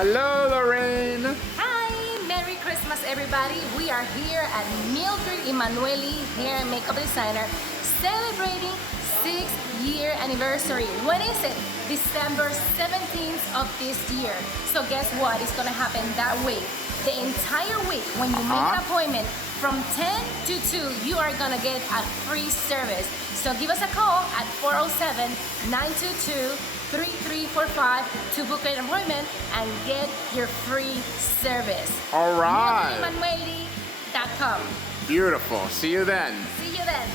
Hello, Lorraine. Hi, Merry Christmas, everybody. We are here at Mildred Emmanuelli, hair and makeup designer, celebrating 6th-year anniversary. When is it? December 17th of this year. So guess what is gonna happen that week? The entire week, when you make an appointment from 10 to 2, you are gonna get a free service. So give us a call at 407-922-3345 to book an appointment and get your free service. All right. MildredEmmanuelli.com. Beautiful. See you then. See you then.